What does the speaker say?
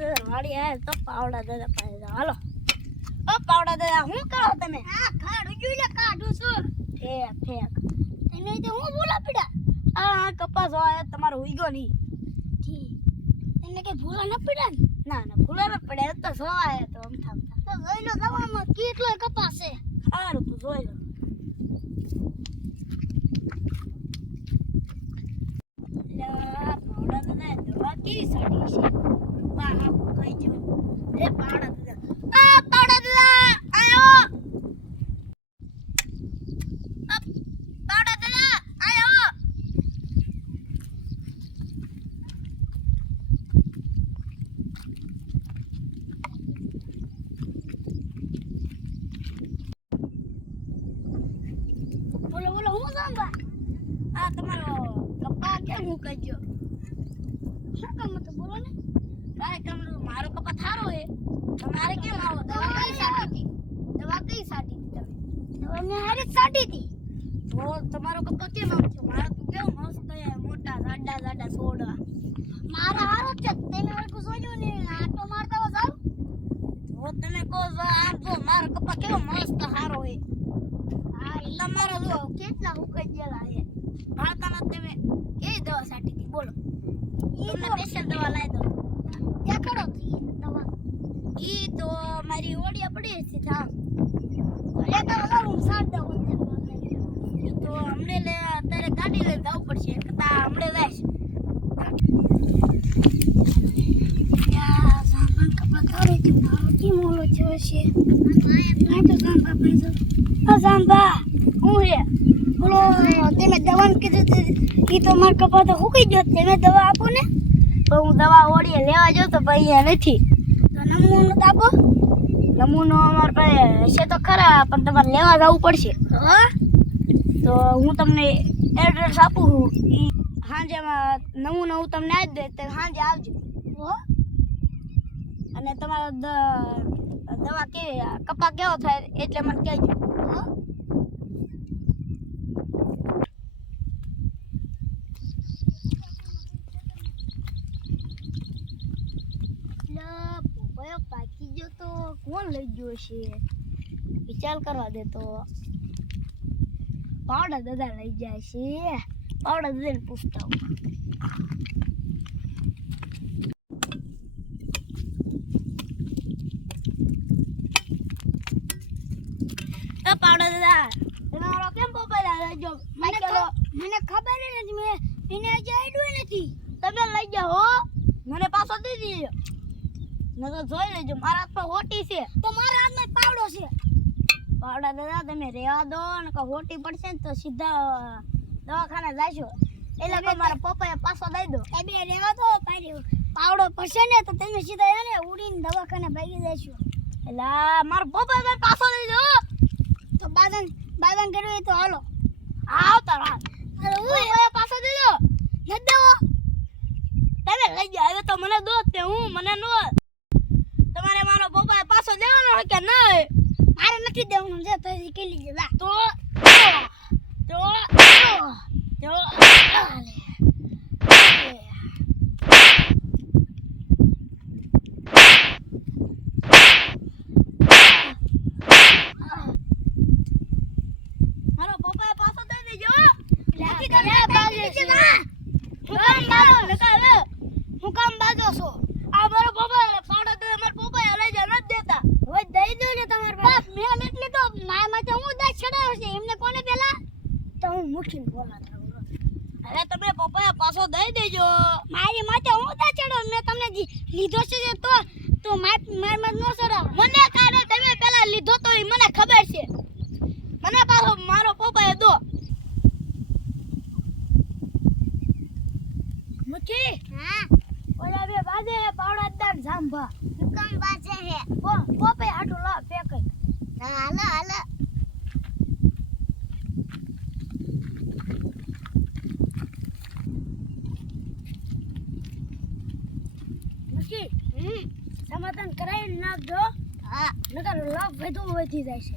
દાદા વાડી આયા તો પાવડા દાદા પાસે જાઓ. હાલો ઓ પાવડા દાદા શું કરો તમે? આ ખાડું જોઈને કાઢું છું. ઠેક તમે તો હું બોલા પીડા. આ કપાસ હોય તમારો ઉઈગો નહીં. ઠીક તમે કે ભૂલા ન પીડા ને? ના ના ભૂલા ન પડે તો સોવાય તો આમ થામતા. તો જોઈ લો દવામાં કેટલો કપાસ છે. સારું તું જોઈ લો. પાવડા દાદા દવા કેવી સાડી છે? વાહ કઈ જો રે પાવડા દાદા. આ પાવડા દાદા આયો. પાવડા દાદા આયો. બોલો બોલો હું સાંભા. આ તમારો કપા કેમ મૂકજો? શું કામ તો બોલો ને. કાઈ કામ નથી. મારો કપા થારો હે. તમારે કેમ આવો? દવા કઈ સાટી હતી? દવા કઈ સાટી હતી તમે? દવા મેં હારી જ સાટી હતી. તો તમારો કપા કેમ આમ થયો? મારો તો કેવો મસ્ત હે, મોટા જાડા જાડા છોડવા. મારા હારો જ છે. તમે વળકું જોયું ને આટો મારતા હો જાવ. તો તમે કહો છો આમ જો મારો કપા કેવો મસ્ત હારો હે. હા ઈ તમારો જો કેટલા ઉકઈ ગયેલા હે. ભાળતા નથી તમે. કેવી દવા સાટી હતી બોલો? તમને સ્પેશિયલ દવા લાવી દો. દેખાડો તો ઈ દવા. ઈ તો મારી ઓડિયા પડી છે થામ. લેતા આવો હું સાટ દઉં. ઈ તો હમણે લે અત્યારે ગાડી લઈને જવું પડશે. કતા હમણે જાય. યા સામાન કપડા તારી કે મારો કી મોલો છે છે. આ તો સાંભા પૈસો. આ સાંભા હું હે બોલો તમે દવા કીધું ઈ તો માર કપા તો હુકી ગયો. તમે દવા આપો ને. તો હું દવા ઓડિયા લેવા જાઉં તો ભાઈ અહીંયા નથી. તો નમૂનો તો આપો. નમૂનો અમારા પાસે હશે તો ખરા પણ તમારે લેવા જવું પડશે. હા તો હું તમને એડ્રેસ આપું છું. ઈ સાંજે નમૂનો હું તમને આપી દે તો સાંજે આવજો. હો અને તમારો દવા કેવી કપા કેવો થાય એટલે મને કહેજો. હો પોપયો પાકી ગયો તો કોણ લઈ ગયો છે? વિચાર કરવા દે તો પાવડા દાદા લઈ જાય છે. પાવડા દાદાને પૂછતા હું. પાવડા દાદા તમારો કેમ પોપયો લઈ ગયો? મને ખબર જ નથી. મેં એને આજે આડ્યું નથી. તમે લઈ જાઓ હો. મને પાછો દઈ દીજો. નકર જોઈ લેજો મારા હાથમાં હોટી છે. તો મારા હાથમાં પાવડો છે. પાવડા દાદા તમે રેવા દો નકર હોટી પડશે ને તો સીધા દવાખાને જાશો. એટલે કોઈ મારા પપ્પાએ પાછો દઈ દો. એ બે રેવા તો પાવડો પડશે ને તો તમે સીધા એને ઉડીને દવાખાને ભાગી જશો. એટલે મારા પપ્પાએ પાછો દઈ દો. તો બાદન કરવી તો હાલો. આવતા રાત હું પાછો દઈ દો. નથી દેવો. તમે લઈ જાઓ. હવે તો મને દો તે હું મને નો. તમારે મારો પપ્પાએ પાછો દેવાનો હોય કે ના? મારે નથી દેવાનું છે તો કે લીજે લા. તો મારો પપ્પાએ પાછો દઈ દેજો. નથી દેવા. હું કામ બાજો છો. આ મારો પપ્પા પાવડા દે મારા પપ્પાએ લઈ જા નથી દેતા. હવે દઈ દો ને તમાર બાપ. મેં એટલે તો મારા માથે હું દાસ ચડાવ્યો છે. એમને કોને પેલા તો હું મુઠીને બોલાતા. હવે તમે પપ્પાએ પાછો દઈ દેજો. મારી માથે હું દાસ ચડાવ. મેં તમને લીધો છે તો માર મત નો ચડાવ. મને કાઢે તમે પેલા લીધો તો ઈ મને ખબર છે. મને પાછો મારો પપ્પાએ દો. મુઠી હા ઓલા બે બાજે પાવડા દાર જાંભા. દુકાન બાજે હે. પોપે આટો લા ફેંકે. હાલો હાલો. મુઠી સમાધાન કરાવી નાખજો. હા નકર લાભ વધુ વધી જાય છે.